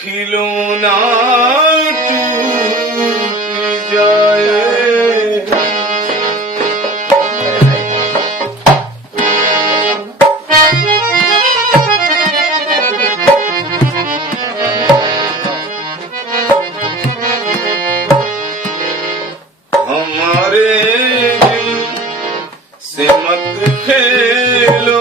खिलौना टूट जाए हमारे दिल से मत खेलो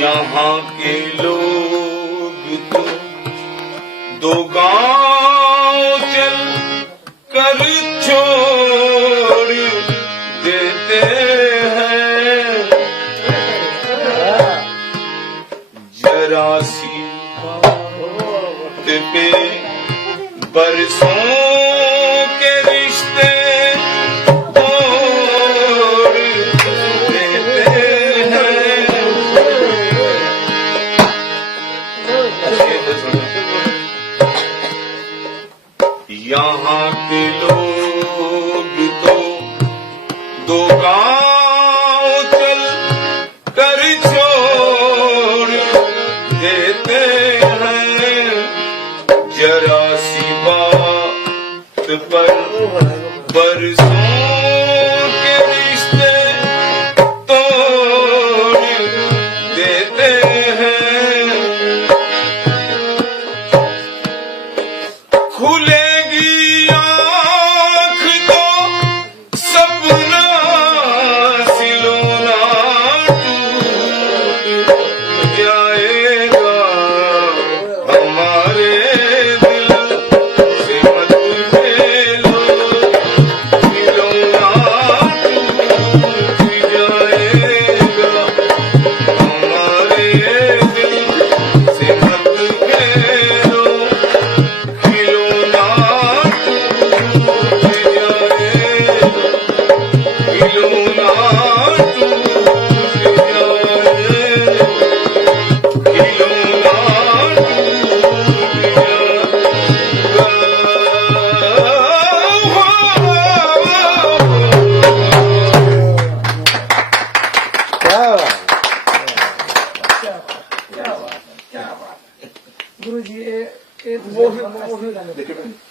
यहाँ के लोग तो दो गांव चल कर छोड़ देते हैं जरा सी बात पे बरसों यहाँ के लोग तो दो गाँव चल कर छोड़ देते हैं। जरा सी बात पर बरसों के टूट जाएगा खिलौना टूट